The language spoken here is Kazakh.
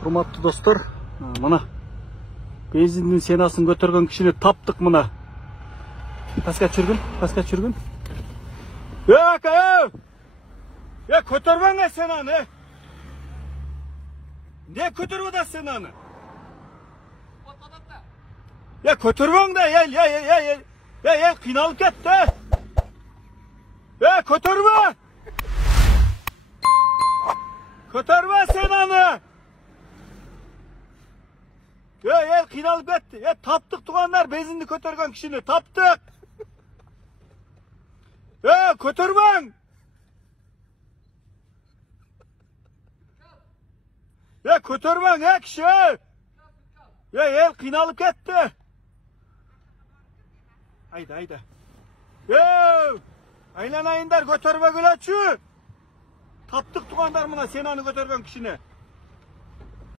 Урматтуу достор, мына бензиндин сенасын көтөргөн кишини таптык мына. Паска чүргүн. Aka, көтөрбөң сенаны. Не көтөрүп да сенаны? Көтөрбөң да, ел кыйналып кетти. Көтөрбө! Көтөрбө сенаны. Ел кыйналып кетти. Таптык тугандар, бензинди көтөргөн кишини таптык. Көтөрбөң! Көтөрбөң, киши! Ел кыйналып кетти. Айда. Айланайындар, көтөрбөгүлөчү. Таптык тугандар мына сенаны көтөргөн кишини.